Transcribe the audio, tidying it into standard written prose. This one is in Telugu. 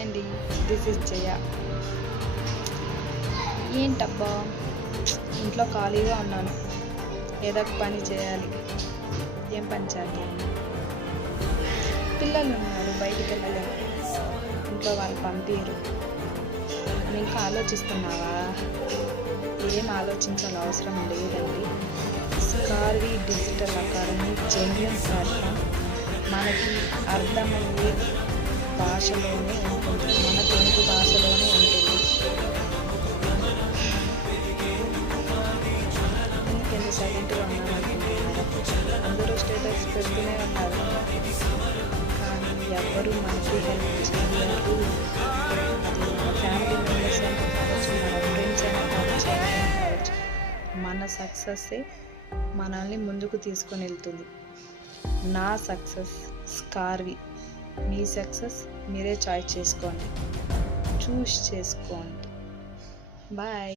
హాయ్ అండి, దిస్ ఇస్ జయ. ఏంటబ్బా, ఇంట్లో ఖాళీగా ఉన్నాను. ఏదో ఒక పని చేయాలి. ఏం పని చేద్దాం? పిల్లలు ఉన్నారు, బయటికి వెళ్ళలేము. ఇంట్లో వాళ్ళు పంపిరు. నువ్వు ఇంకా ఆలోచిస్తున్నావా? ఏం ఆలోచించాల్సిన అవసరం లేదండి. స్కార్వి డిజిటల్ అకాడమీ జెన్యూన్ ప్లాట్ఫామ్. మనకి అర్థమయ్యే భాషలోనే ఉంటుంది, మన తెలుగు భాషలోనే ఉంటుంది. ఎందుకంటే సైలెంట్గా ఉన్నాను అనుకుంటున్నారా? అందరూ స్టేటస్ పెడుతూనే ఉన్నారు, కానీ ఎవరు మనకి హెల్ప్ చేయరు. అది మన ఫ్యామిలీ మెంబర్స్ అయినా కావచ్చు, మన ఫ్రెండ్స్ అయినా కావచ్చు, ఎవరైనా కావచ్చు. మన సక్సెస్సే మనల్ని ముందుకు తీసుకొని వెళ్తుంది. నా సక్సెస్ స్కార్వి. మీ సక్సెస్ మీరే చాయిస్ చేసుకోండి, చూస్ చేసుకోండి. బాయ్.